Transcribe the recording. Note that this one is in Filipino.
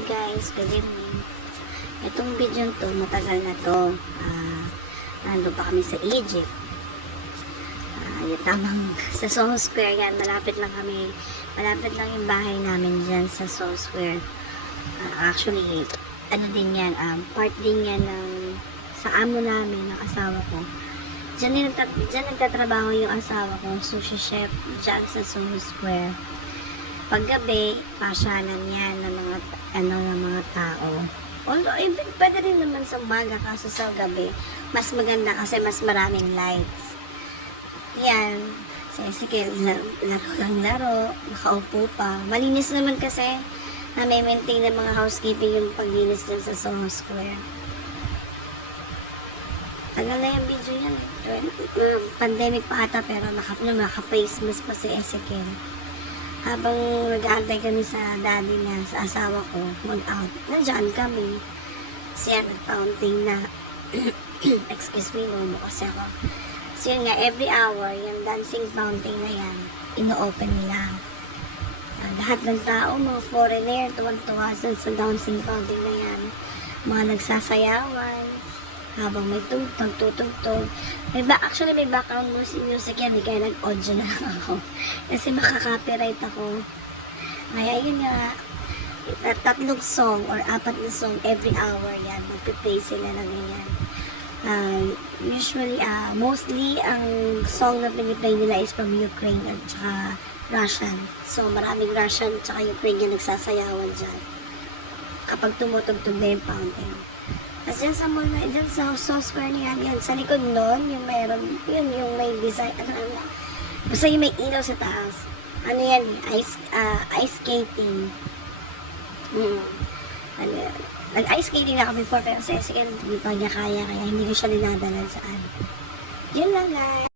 Hi guys, good evening. Itong video to, matagal na to. Nandun pa kami sa Egypt. Yung tamang sa Soho Square yan. Malapit lang kami. Malapit lang yung bahay namin dyan sa Soho Square. Actually, ano din yan, part din yan ng sa amo namin, ng asawa ko. Dyan nagtatrabaho yung asawa ko, sushi chef, dyan sa Soho Square. Paggabi, pasyalan yan ng mga tao. Although, pwede rin naman sa umaga, kaso sa gabi, mas maganda kasi mas maraming lights. Yan. Sige, laro lang laro, nakaupo pa. Malinis naman kasi na may maintain ng mga housekeeping yung paglinis dyan sa Soho Square. Tagal na yung video yan. Pandemic pa ata, pero naka-face mask pa si Ezekiel. Habang nag-aantay kami sa daddy niya, sa asawa ko, mag-out. Nandiyan kami. Siya nag-founting na. Excuse me, no, kasi ako. So yun nga, every hour, yung dancing fountain na yan, ino-open nila. Lahat ng tao, mga foreigner, tuwang-tuwa sa dancing fountain na yan. Mga nagsasayawan, habang may tutugtog. Actually, may background music yan, kaya nag-audio na lang ako. Kasi makaka-copyright ako. Kaya yun nga, 3 song or 4 na song every hour yan. Magpiplay sila ng ganyan. Usually, mostly, ang song na piniplay nila is from Ukraine at saka Russian. So, maraming Russian at saka Ukrainian nagsasayawan dyan. Kapag tumutugtog na yung fountain. Kasi dyan sa mall na, dyan sa Soho Square na yan, sa likod nun, yung mayroon, yun, yung may design, basta yung may ilaw sa taas. Ano yan, ice skating. Nag-ice skating na ako before, pero sige, hindi pa niya kaya hindi ko siya dinadala saan. Yun lang guys.